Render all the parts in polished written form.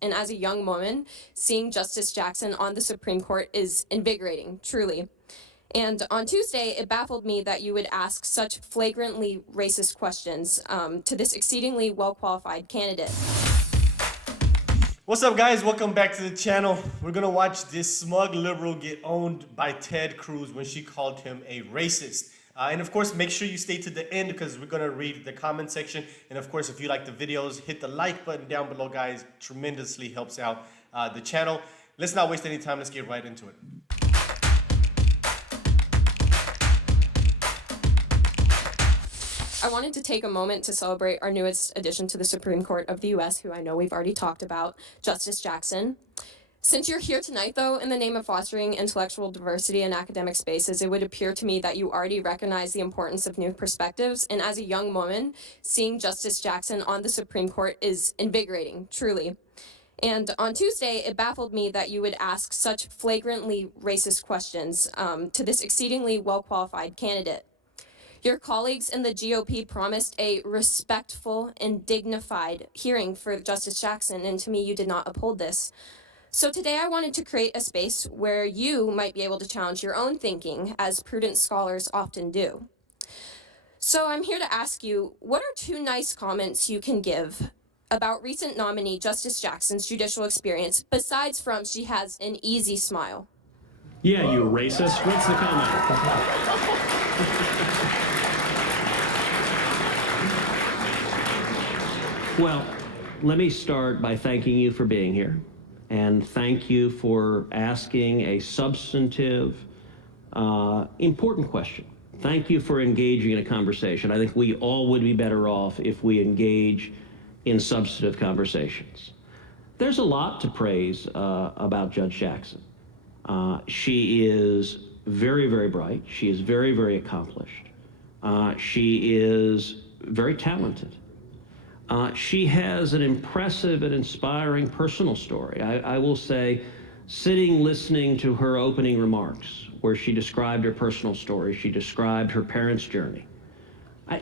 And as a young woman, seeing Justice Jackson on the Supreme Court is invigorating, truly. And on Tuesday, it baffled me that you would ask such flagrantly racist questions to this exceedingly well-qualified candidate. What's up, guys? Welcome back to the channel. We're gonna watch this smug liberal get owned by Ted Cruz when she called him a racist. And of course, make sure you stay to the end because we're gonna read the comment section. And of course, if you like the videos, hit the like button down below, guys. Tremendously helps out the channel. Let's not waste any time. Let's get right into it. I wanted to take a moment to celebrate our newest addition to the Supreme Court of the U.S., who I know we've already talked about, Justice Jackson. Since you're here tonight, though, in the name of fostering intellectual diversity in academic spaces, it would appear to me that you already recognize the importance of new perspectives. And as a young woman, seeing Justice Jackson on the Supreme Court is invigorating, truly. And on Tuesday, it baffled me that you would ask such flagrantly racist questions to this exceedingly well-qualified candidate. Your colleagues in the GOP promised a respectful and dignified hearing for Justice Jackson, and to me, you did not uphold this. So today I wanted to create a space where you might be able to challenge your own thinking, as prudent scholars often do. So I'm here to ask you, what are two nice comments you can give about recent nominee Justice Jackson's judicial experience, besides from she has an easy smile? Yeah, you racist. What's the comment? Well, let me start by thanking you for being here, and thank you for asking a substantive, important question. Thank you for engaging in a conversation. I think we all would be better off if we engage in substantive conversations. There's a lot to praise about Judge Jackson. She is very, very bright. She is very, very accomplished. She is very talented. She has an impressive and inspiring personal story. I will say, sitting listening to her opening remarks, where she described her personal story, she described her parents' journey.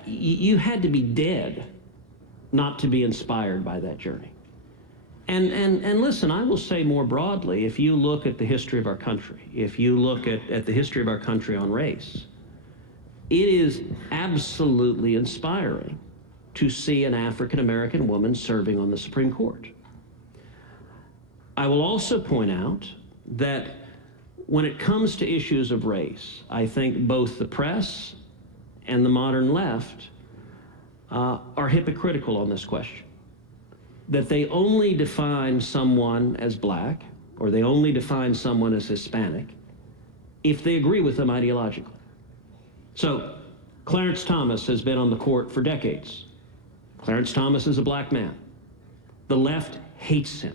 You had to be dead not to be inspired by that journey. And listen, I will say more broadly, if you look at the history of our country, if you look at the history of our country on race, it is absolutely inspiring to see an African-American woman serving on the Supreme Court. I will also point out that when it comes to issues of race, I think both the press and the modern left are hypocritical on this question. That they only define someone as black, or they only define someone as Hispanic, if they agree with them ideologically. So, Clarence Thomas has been on the court for decades. Clarence Thomas is a black man. The left hates him.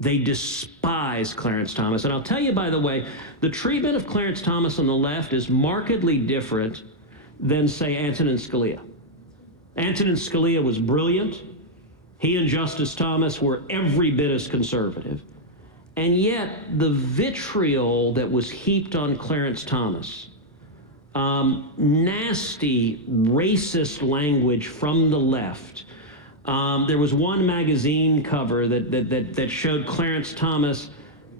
They despise Clarence Thomas. And I'll tell you, by the way, the treatment of Clarence Thomas on the left is markedly different than, say, Antonin Scalia. Antonin Scalia was brilliant. He and Justice Thomas were every bit as conservative. And yet, the vitriol that was heaped on Clarence Thomas, nasty, racist language from the left. There was one magazine cover that showed Clarence Thomas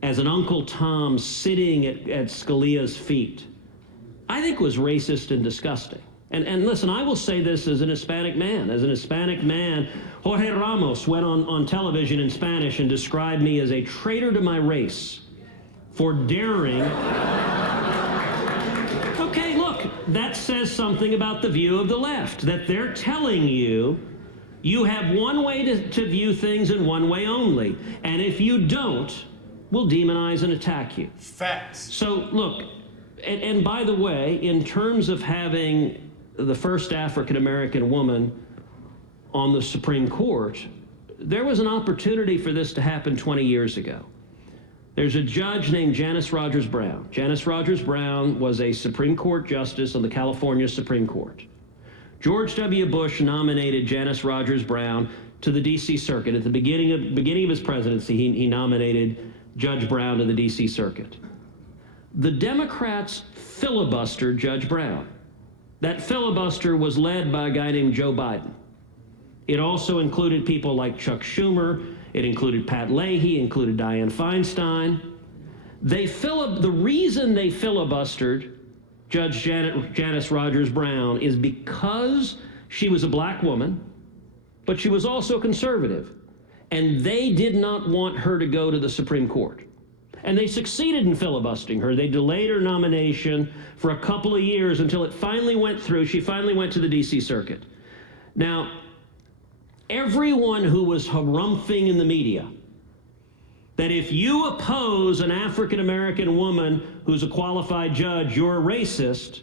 as an Uncle Tom sitting at Scalia's feet. I think was racist and disgusting. And listen, I will say this as an Hispanic man. As an Hispanic man, Jorge Ramos went on television in Spanish and described me as a traitor to my race for daring. Okay, look, that says something about the view of the left, that they're telling you you have one way to view things and one way only. And if you don't, we'll demonize and attack you. Facts. So look, and by the way, in terms of having the first African-American woman on the Supreme Court, there was an opportunity for this to happen 20 years ago. There's a judge named Janice Rogers Brown. Janice Rogers Brown was a Supreme Court justice on the California Supreme Court. George W. Bush nominated Janice Rogers Brown to the D.C. Circuit. At the beginning of his presidency, he nominated Judge Brown to the D.C. Circuit. The Democrats filibustered Judge Brown. That filibuster was led by a guy named Joe Biden. It also included people like Chuck Schumer It included Pat Leahy, included Dianne Feinstein. The reason they filibustered Judge Janice Rogers Brown is because she was a black woman, but she was also conservative. And they did not want her to go to the Supreme Court. And they succeeded in filibustering her. They delayed her nomination for a couple of years until it finally went through. She finally went to the D.C. Circuit. Now, everyone who was harumphing in the media that if you oppose an African-American woman who's a qualified judge, you're a racist,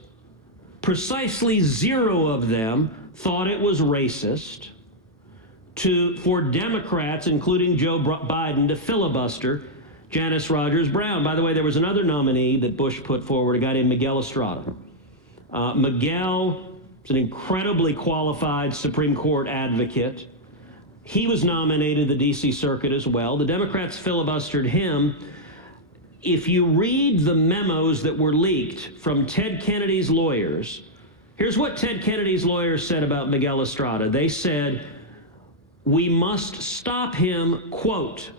precisely 0 of them thought it was racist for Democrats, including Joe Biden, to filibuster Janice Rogers Brown. By the way, there was another nominee that Bush put forward, a guy named Miguel Estrada. Miguel is an incredibly qualified Supreme Court advocate. He was nominated to the D.C. Circuit as well. The Democrats filibustered him. If you read the memos that were leaked from Ted Kennedy's lawyers, here's what Ted Kennedy's lawyers said about Miguel Estrada. They said, we must stop him, quote,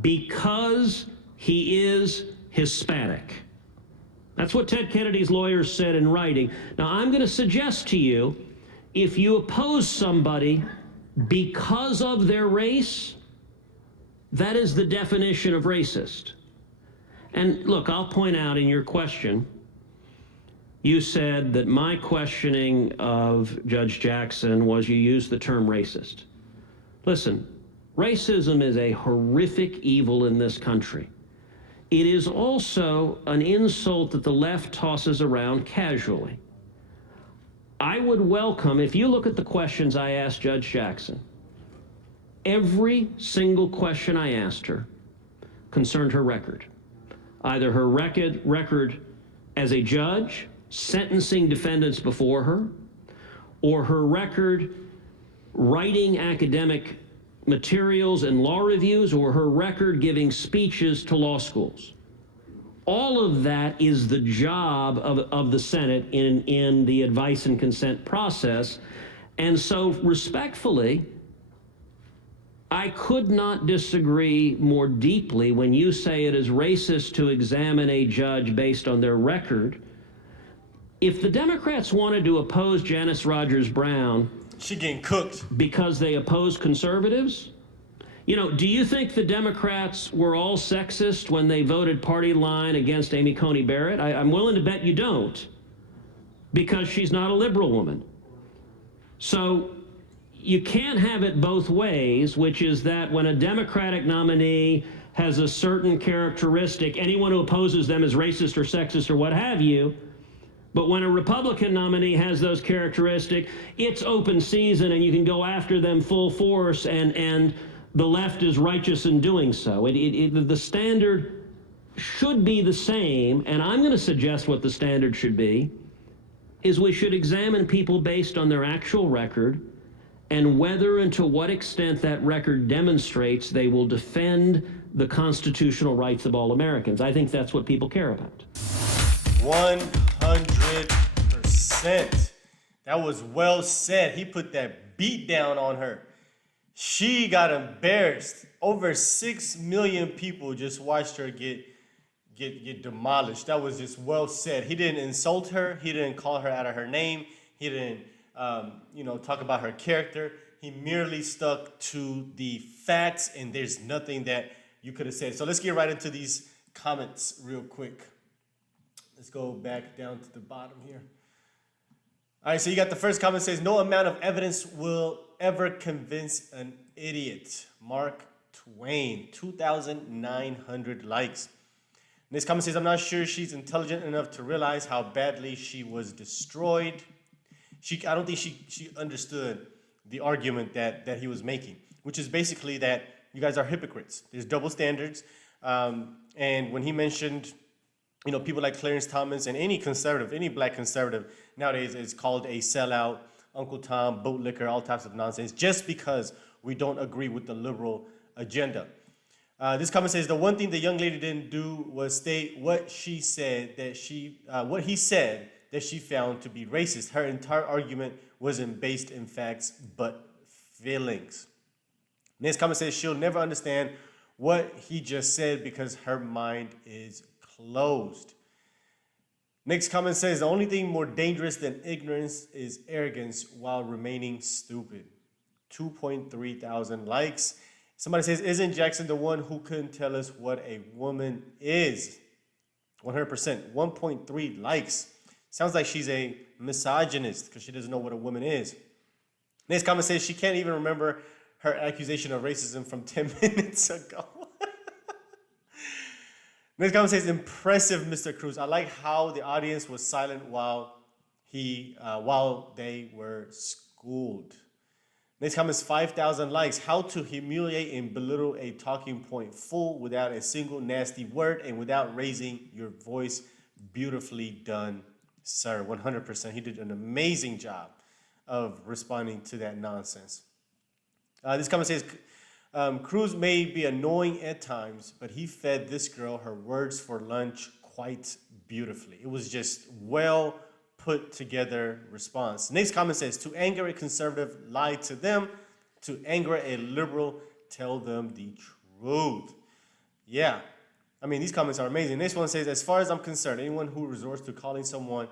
because he is Hispanic. That's what Ted Kennedy's lawyers said in writing. Now, I'm going to suggest to you, if you oppose somebody because of their race, that is the definition of racist. And look, I'll point out in your question, you said that my questioning of Judge Jackson was you used the term racist. Listen, racism is a horrific evil in this country. It is also an insult that the left tosses around casually. I would welcome, if you look at the questions I asked Judge Jackson, every single question I asked her concerned her record. Either her record as a judge, sentencing defendants before her, or her record writing academic materials and law reviews, or her record giving speeches to law schools. All of that is the job of the Senate in the advice and consent process. And so respectfully, I could not disagree more deeply when you say it is racist to examine a judge based on their record. If the Democrats wanted to oppose Janice Rogers Brown, she getting cooked because they oppose conservatives, you know, do you think the Democrats were all sexist when they voted party line against Amy Coney Barrett? I'm willing to bet you don't, because she's not a liberal woman. So you can't have it both ways, which is that when a Democratic nominee has a certain characteristic, anyone who opposes them is racist or sexist or what have you. But when a Republican nominee has those characteristics, it's open season and you can go after them full force, and the left is righteous in doing so. The standard should be the same, and I'm going to suggest what the standard should be, is we should examine people based on their actual record and whether and to what extent that record demonstrates they will defend the constitutional rights of all Americans. I think that's what people care about. 100%. That was well said. He put that beat down on her. She got embarrassed. Over 6 million people just watched her get demolished. That was just well said. He didn't insult her. He didn't call her out of her name. He didn't, talk about her character. He merely stuck to the facts, and there's nothing that you could have said. So let's get right into these comments real quick. Let's go back down to the bottom here. All right, so you got the first comment says, no amount of evidence will ever convince an idiot. Mark Twain, 2,900 likes. And this comment says, I'm not sure she's intelligent enough to realize how badly she was destroyed. I don't think she understood the argument that he was making, which is basically that you guys are hypocrites. There's double standards. And when he mentioned, people like Clarence Thomas and any conservative, any black conservative nowadays is called a sellout, Uncle Tom, bootlicker, all types of nonsense, just because we don't agree with the liberal agenda. This comment says, the one thing the young lady didn't do was state what he said that she found to be racist. Her entire argument wasn't based in facts, but feelings. Next comment says she'll never understand what he just said because her mind is closed. Next comment says the only thing more dangerous than ignorance is arrogance while remaining stupid. 2.3 thousand likes. Somebody says, isn't Jackson the one who couldn't tell us what a woman is? 100%. 1.3 likes. Sounds like she's a misogynist because she doesn't know what a woman is. Next comment says she can't even remember her accusation of racism from 10 minutes ago. Next comment says, impressive, Mr. Cruz. I like how the audience was silent while they were schooled. Next comment is 5,000 likes. How to humiliate and belittle a talking point full without a single nasty word and without raising your voice. Beautifully done, sir. 100%. He did an amazing job of responding to that nonsense. This comment says, Cruz may be annoying at times, but he fed this girl her words for lunch quite beautifully. It was just well put together response. Next comment says, to anger a conservative, lie to them. To anger a liberal, tell them the truth. Yeah. I mean, these comments are amazing. Next one says, as far as I'm concerned, anyone who resorts to calling someone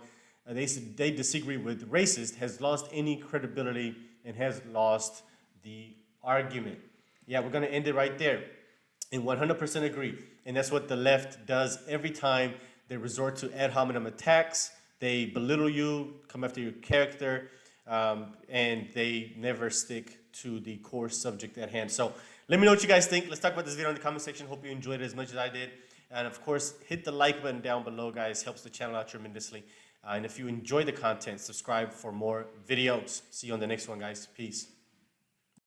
they disagree with racist has lost any credibility and has lost the argument. Yeah, we're going to end it right there. And 100% agree. And that's what the left does every time they resort to ad hominem attacks. They belittle you, come after your character, and they never stick to the core subject at hand. So let me know what you guys think. Let's talk about this video in the comment section. Hope you enjoyed it as much as I did. And of course, hit the like button down below, guys. Helps the channel out tremendously. And if you enjoy the content, subscribe for more videos. See you on the next one, guys. Peace.